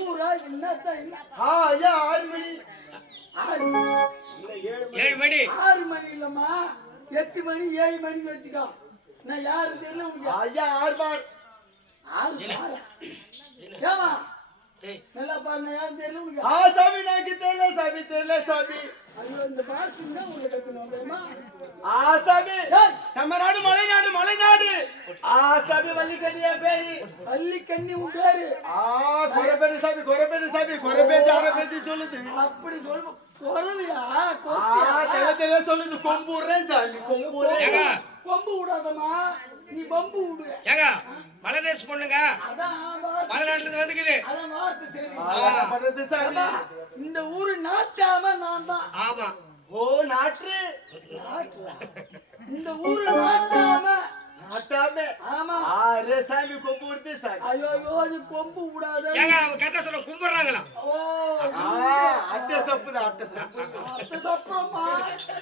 ஊரா என்னத்தான் ஐயா 6 மணி 7 மணி 6 மணி இல்லம்மா 8 மணி 7 மணி வச்சுக்கோ நான் யாரு தெரியல உனக்கு ஐயா 6 பார் 6 ஏமா நல்லா பாருங்க யாரு தெரியல உனக்கு சாமி நாக்கு தெரியல சாமி ஐயோ இந்த பாஸ் என்ன உங்களுக்கு கட்டணும்மா சாமி நம்ம நாடு மலைநாடு சாமி வள்ளிக்கண்ணியா பேரு வள்ளிக்கண்ணி உன் பேரு கொரபேடு சாமி கொரபேச்சு அரபேச்சு சொல்லுது அப்படி சொல்லுங்க கொரவையா தெரிய சொல்லுது கொம்பு விடுறேன் சாமி கொம்பு விடாதம்மா நீ பம்பு விடு ஏங்க மலைதேஷ் பொண்ணுங்க அதான் மலைநாட்டுல இருந்து வந்துக்குது அதான் வாத்து சரி இந்த ஊரு நாட்டாம நான் தான் ஆமா நாட்டு இந்த ஊரு நாட்டாம ஆமா சாமி கொம்பு விடுத்து சாமி ஐயோ நீ கொம்பு விடாத ஏங்க அவங்க கேட்ட சொல்ல கும்பிடுறாங்களா அட்டை சப்புமா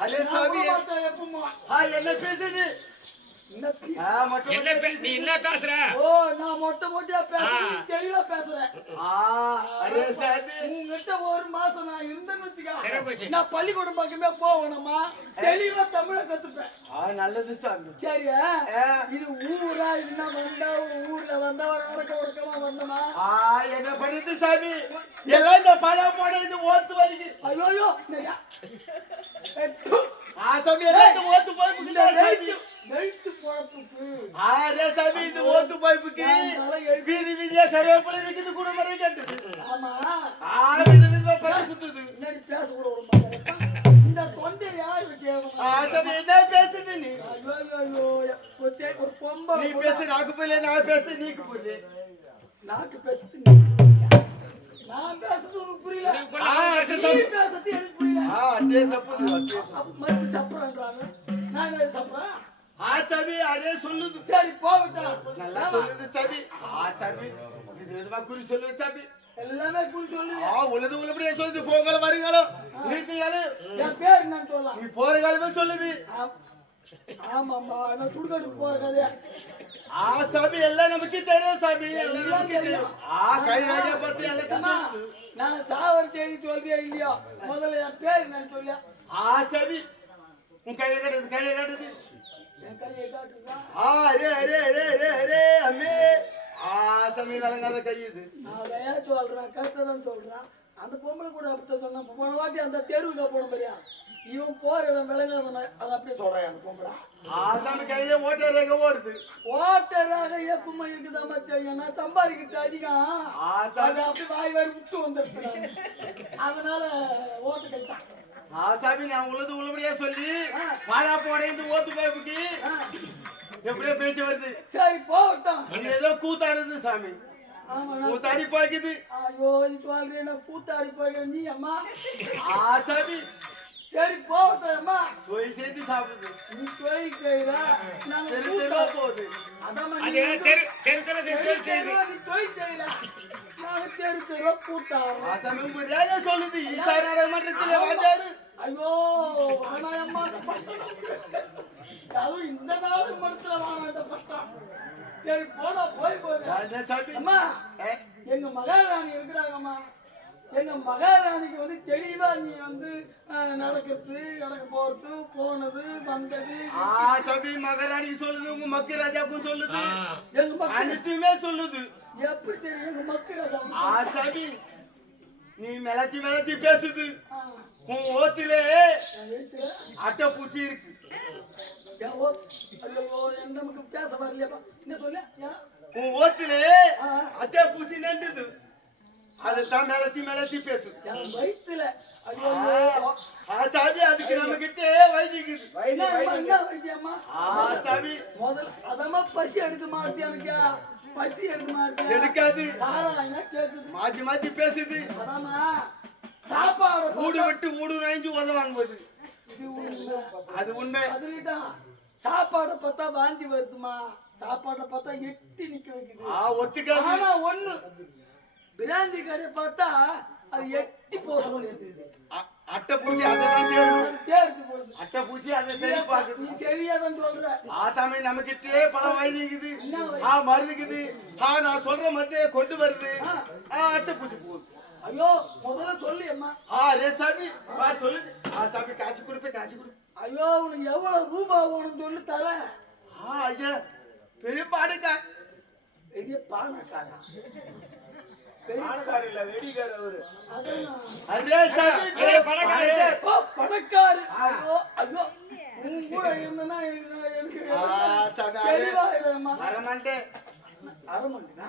அதே சாமி என்ன பேசுது நீ என்ன பேசுற நான் மொட்டையா பேசுறேன் தெளிவா பேசுறேன் உங்ககிட்ட ஒரு மாசம் நான் இருந்தேன்னு வச்சுக்க நான் பள்ளிக்கூடம் பக்கமே போகணுமா தெளிவா தமிழ கத்துப்பேன் நல்லது சாமி சரி இது ஊரா என்ன வந்தா ஊர்ல வந்தா ஒடுக்கமா வந்தமா என்ன பண்ணுது சாமி எல்லாம் இந்த படம் போடுறது ஓத்து வரைக்கும் ஐயோ சாமி எல்லாம் ஓத்து போய் நைட்டு போறதுக்கு சாமி இந்த ஓத்து பைப்புக்கு வீதியா கருவேப்பிலை விக்குது கூட மரம் கேட்டுது ஆமா சுத்துது பேச கூட இந்த தொண்டை யார் சாமி என்ன பேசுது நீ ஒரு கொம்ப நீ பேசு நாக்கு போயில நான் பேசு நீக்கு போயில நாக்கு பேசுது நான் பேசுறது உனக்கு புரியல பேசுறது எனக்கு புரியல மருந்து சப்புறாங்க நான் என்ன சப்புறேன் சாமி அதே சொல்லுது சரி போகட்டும் நல்லா சொல்லுது சாமி சாமி இதுமா குறி சொல்லுது சாமி எல்லாமே குறி சொல்லுது உள்ளது உள்ளபடியே சொல்லுது போகல வருங்களோ இருக்கீங்களோ என் பேர் என்னன்னு சொல்லலாம் நீ போற காலமே சொல்லுது ஆமாம்மா நான் சுடுகாடு போற கதையா சாமி எல்லாம் நமக்கு தெரியும் சாமி எல்லாம் தெரியும் கை ராஜா பத்தி எல்லாம் நான் சாவர் செய்தி சொல்றியா இல்லையா முதல்ல என் பேர் என்னன்னு சொல்லியா சாமி உன் கையை காட்டுது சாமி விளங்காத கை இது நான் சொல்றேன் கரெக்டாதான் சொல்றேன் அந்த பொம்பளை கூட அப்படித்தான் சொன்னேன் போன வாட்டி அந்த தெருவுக்கு போன மாதிரியா இவன் போற இடம் விளங்காத அது அப்படியே சொல்றேன் அந்த பொம்பளை சாமி கையில ஓட்டராக ஓடுது ஓட்டராக எப்பமா இருக்குதாமா செய்யும் நான் சம்பாதிக்கிட்டு அதிகம் அப்படி வாய் விட்டு வந்துருக்கேன் அதனால ஓட்டு கைத்தான் சாமி நான் உள்ளது உள்ளபடியா சொல்லி வாடா போட இந்த ஓட்டு பைப்புக்கு எப்படியோ பேச்சு வருது சரி போகட்டும் ஏதோ கூத்தாடுது சாமி கூத்தாடி பாக்குது ஐயோ இது வாழ்றேன் கூத்தாடி பாக்குறேன் நீ அம்மா சாமி சரி போகட்டும் அம்மா கோயில் சேர்த்து சாப்பிடுது நீ கோயில் செய்யற நாங்க போகுது அதான் நீ கோயில் செய்யற நாங்க தெரு கூத்தாடுறோம் சாமி சொல்லுது ஈசா நாடகமன்றத்துல வாஜாரு ஐயோ அம்மா அதுவும் இந்த நாள் மனசுல வாங்க பட்டம் சரி போனா போய் அம்மா எங்க மகாராணி இருக்கிறாங்கம்மா எங்க மகாராணிக்கு வந்து தெளிவா நீ வந்து நடக்க போறது போனது வந்தது சபி மகாராணிக்கு சொல்லுது உங்க மக்கு ராஜாக்கும் சொல்லுது எங்க அனைத்துமே சொல்லுது எப்படி தெரியும் எங்க மக்கு ராஜா சபி நீ மிளத்தி பேசுது உன் ஓத்திலே அட்டை பூச்சி இருக்கு நமக்கு பேச வரலையா என்ன சொல்ல உன் ஓத்திலே அட்டை பூச்சி நண்டுது அதுதான் மிளத்தி பேசுது வயிற்றுல சாமி அதுக்கு நம்ம கிட்ட வைத்திக்குது வைத்தியம்மா சாமி முதல் அதமா பசி எடுக்க மாட்டேன் எனக்கு பசி எடுக்க மாட்டேன் எடுக்காது மாத்தி பேசுது அதாமா சாப்பாடு ஊடு விட்டு ஊடு வாங்கி உதவாங்குவது அது உண்மை அதுதான் சாப்பாடை பார்த்தா வாந்தி வருதுமா சாப்பாடை பார்த்தா எட்டி நிக்க வைக்குது ஒத்துக்காது ஆனா ஒண்ணு பிராந்தி கடை பார்த்தா அது எட்டி போக முடியாது அட்டை பூச்சி அதான் தேடுது. தேர்த்து போகுது. அட்டை பூச்சி அதை சரி பாக்குது. நீ சரியாதான் சொல்ற. ஆசாமி நம்மகிட்டே பல வைத்தியக்குது, மருந்துக்குது. நான் சொல்ற மருந்தை கொண்டு வருது. அட்டை பூச்சி போகுது. ஐயோ முதல்ல சொல்லு அம்மா. ரே சாமி வா சொல்லுது. சாமி காசு கொடுப்பேன், காசு கொடு. ஐயோ உனக்கு எவ்வளவு ரூபாய் வேணும்னு சொல்லி தரேன். ஐயா பெரிய பாடுக்கா. பெரிய பானக்காரா? பாடுக்கார இல்ல, வெடிக்கார அவரு. அதான் அரே சாமி பெரிய பணக்காரே. பணக்காரு. ஐயோ ஐயோ உன் கூட இருந்தனா எனக்கு சாமி தெளிவா இல்லம்மா. அரமண்டே அரமண்டா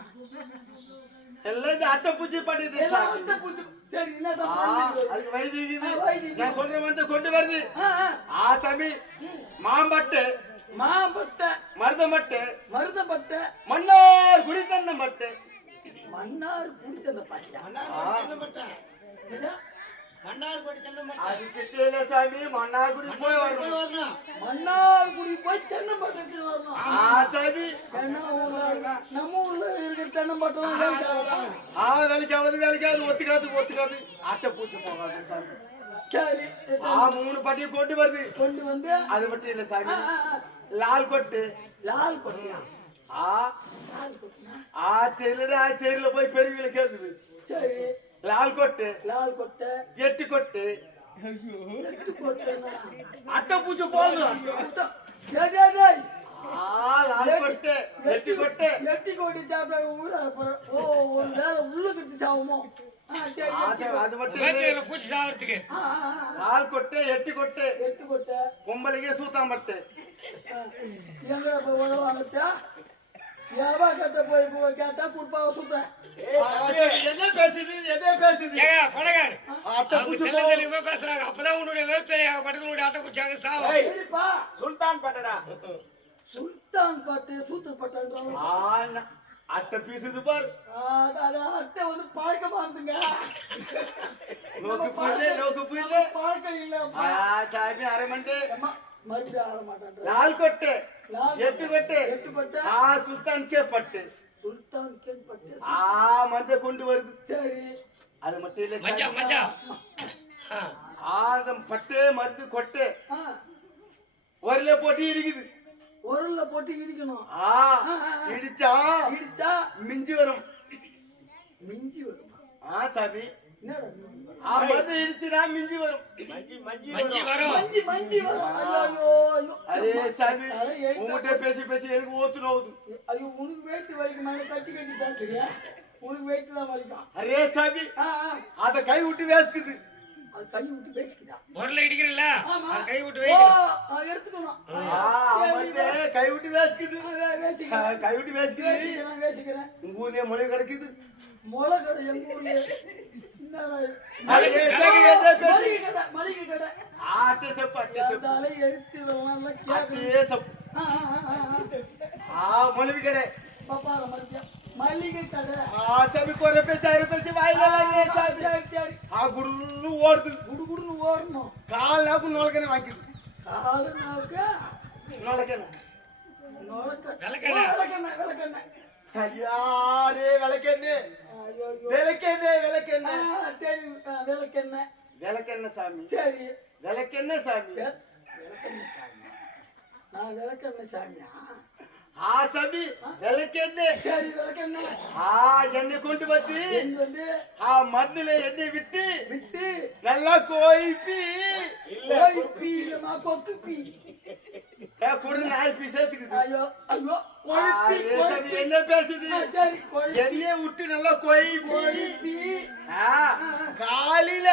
எல்லாம் இந்த அட்டை பூச்சி பண்ணுது. எல்லாம் அட்டை பூச்சி. சரி என்னதான் பண்ணுது? அதுக்கு வைத்தியக்குது. வைத்தியம். நான் சொல்ற மருந்து கொண்டு வருது. சாமி மாம்பட்டு, மாம்பட்டை, மருதமட்டு, மருதப்பட்டை, மன்னார் குடித்தன்ன மட்டு. மன்னார் குடித்தந்த பாட்டியா? அது கிட்டே சாமி மன்னார் குடி போய் வரணும். மன்னார் குடி போய் தென்னம்பட்டத்துக்கு வரணும். சாமி ஏன்னா நம்ம ஊர்ல இருக்கிற தென்னம்பட்டம் வேலைக்காவது ஒத்துக்காது. அட்டை பூச்சி போகாது சாமி. சரி 3 பட்டியை கொண்டு வருது. கொண்டு வந்து அது மட்டும் இல்ல சாமி, லால் கொட்டு. லால் கொட்டியா? லால் கொட்டினா தெருல போய் பெருவில கேக்குது. சரி லால் கொட்டு, லால் கொட்டை, எட்டு கொட்டு. எட்டு கொட்டைனா அட்டை பூச்சி போதும். டேய் டேய் டேய் லால் கொட்டு, எட்டு கொட்டு. எட்டி கொட்டி சாப்பிட ஊரா போறோம். ஓ ஒரு வேளை உள்ள கட்டி சாவுமோ? சரி அது மட்டும் வேட்டையில இல்ல. பூச்சி சாவறதுக்கு லால் கொட்டு, எட்டு கொட்டு. எட்டு கொட்டை பொம்பளைங்க சூத்தாம்பட்டு. எங்கட போய் உதவாங்கத்தா? எவா கட்ட போய் கேட்டா குடுப்பாவை சுத்தேன். என்ன பேசுது? ஏங்க பணக்கார அட்டை அவங்க பூச்சி தெல்ல தெளிவா பேசுறாங்க. அப்பதான் உன்னுடைய வேட்டையை பட்டத்தினுடைய அட்டை பூச்சியாக சாவம். சரிப்பா சுல்தான் பட்டடா. சுல்தான் பட்டு சூத்தர் பட்டாங்க. அட்டை பீசுது பார். அட்டை வந்து பழக்கமா இருந்துங்க. நோக்கு புரியல. பழக்கம் இல்ல. சாமி அரமண்டே மறுபடியும் ஆற மாட்டான். லால் கொட்டு, எட்டு கொட்டு. எட்டு கொட்டை, சுல்தான் கே பட்டு. சுல்தான் பட்டு. மருந்தை கொண்டு வருது. சரி அது மட்டும் இல்ல மஞ்சா மஞ்சா பட்டு மருந்து கொட்டு ஒருல போட்டு இடிக்குது. உரல்ல போட்டு இடிக்கணும். இடிச்சா இடிச்சா மிஞ்சி வரும். மிஞ்சி வருமா? சாமி என்னடா மருந்து இடிச்சுனா மிஞ்சி வரும். மஞ்சி வரும். மஞ்சி மஞ்சி வரும். ஐயோ ஐயோ அரே சாமி உங்ககிட்ட பேசி எனக்கு ஓத்து நோவுது. ஐயோ உனக்கு வேட்டு வலிக்குமா? கட்டி பேசுறியா? உனக்கு வேட்டு தான் வலிக்கும். அரே சாமி அத கை விட்டு வேஸ்க்குது. அது கை விட்டு பேசிக்கிட்டா பொருளை இடிக்கிறல்ல அது கை விட்டு ஓ வைக்கணும். எடுத்துக்கணும். கை விட்டு வேஸ்க்குது. வேசிக்கிறேன் கை விட்டு வேஸ்க்குது. வேசிக்கிறேன். உங்க ஊர்லயே மொழி கிடைக்குது. மொளை கடை எங்க ஊர்ல மளிகை கடை. மளிகை கடை ஆட்டே செப்பு அதால எடுத்துலாம் கேட்கணும். ஆட்டே செப்பு. மொழி கடை. பாப்பார மத்தியம் மளிகை கடை. சாமி போற பேச்சு வாயில சரி சரி குடுன்னு ஓடுது. குடுகுடுன்னு ஓடணும். காலாக்கு நொலக்கனை வாங்கிது. காலனாக்க நொலக்கனை விளக்கெண்ணெய். ஐயாரே விளக்கெண்ணு. விளக்கெண்ணு சரி விளக்கெண்ணெய். விளக்கெண்ண சாமி. சரி விளக்கெண்ண சாமி. விளக்கெண்ணெய் சாமியா? நான் விளக்கெண்ணெய் சாமியா? சாமி விளக்கெண்ணு. சரி விளக்கெண்ணெய். என்னை கொண்டு வந்து வந்து மண்ணுல எண்ணெய் விட்டு விட்டு நல்லா கோயிப்பி இல்லமா கொக்கு பீ கூட நாய் பீ சேர்த்துக்குது. ஐயோ ஐயோ சாமி என்ன பேசுது? சரி எண்ணெயை விட்டு நல்லா கோயிப்பி கொழுப்பி காலையில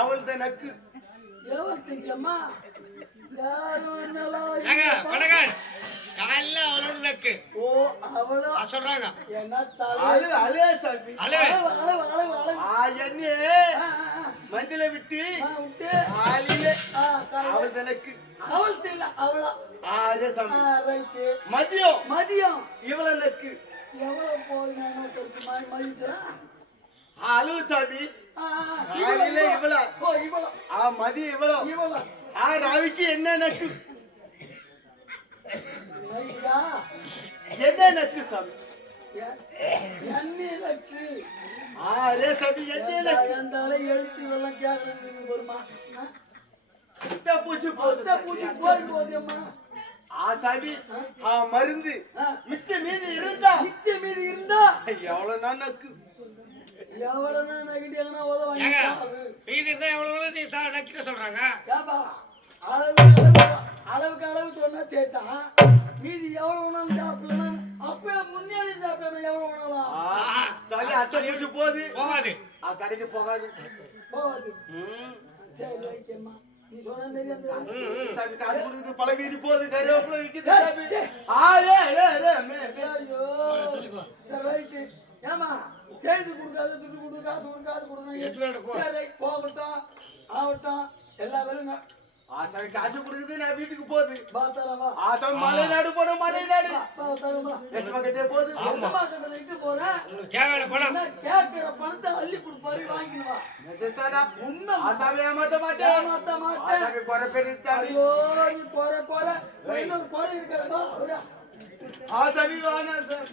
அவள் தான் நக்கு. எவன் தெரியுமா? யாரும் நல்லா ஏங்க பணக்கார காலையில அவளோட நக்கு. ஓ அவளோ சொல்றாங்க என்ன தலை அலே சாமி அலே எண்ணெய் மஞ்சளை விட்டு விட்டு காலையில அவள் தான் நக்கு. அவள் தெரியல அவளா? அதே சாமி. ரைட்டு. மதியம் இவள நக்கு. எவ்வளவு போய் நான் மதிக்கிறா? அளவு சாமி. காலையில இவள. ஓ இவளோ மதியம் இவளோ. ரவிக்கு என்ன நக்கு? ரைட்டா? என்ன நக்கு சாமி? எண்ணிலக்கு அதே சாமி எண்ணெயில எந்தாலே எழுத்து எல்லாம் கேட்கறது வருமா பூச்சி போகுது பூச்சி போய் போகுதும்மா சாமி மருந்து மிச்ச மீதி இருந்தா எவ்வளவு நான் நக்கு எவ்வளவு நக்கிட்டேன்னா உதவாங்க மீதி இருந்தா எவ்வளவு நீ நக்கிட்ட சொல்றாங்க அளவுக்கு அளவு சொன்னா சேட்டான் மீதி எவ்வளவு வேணாலும் சாப்பிடலாம் அப்ப முன்னாடி சாப்பிட்டா எவ்வளவு வேணாலும் அத்தை பூச்சி போகுது போகாது கடைக்கு போகாது சரி வைக்கம்மா நீ சொன்ன தெரியாது காசு கொடுக்குது பல வீதி போகுது கருவேப்பிலை விக்குது ரைட்டு ஏமா செய்து கொடுக்காது துட்டு கொடு காசு கொடு காசு கொடுக்கணும் சரி போகட்டும் ஆகட்டும் எல்லா வேலையும் காசு கொடுக்குது நான் வீட்டுக்கு போகுது பாத்தாரமா மலை நாடு போனோம் மலை நாடு பாத்தாரமா கிட்டே போகுது போறேன் தேவையான பணம் கேட்கிற பணத்தை அள்ளி கொடுப்பாரு வாங்கிடுவா உண்மை ஆசாமி ஏமாத்த மாட்டேன் குறை பெரிய ஐயோ நீ குறை இன்னொரு குறை இருக்காதுமா ஆசாமி வாங்க சார்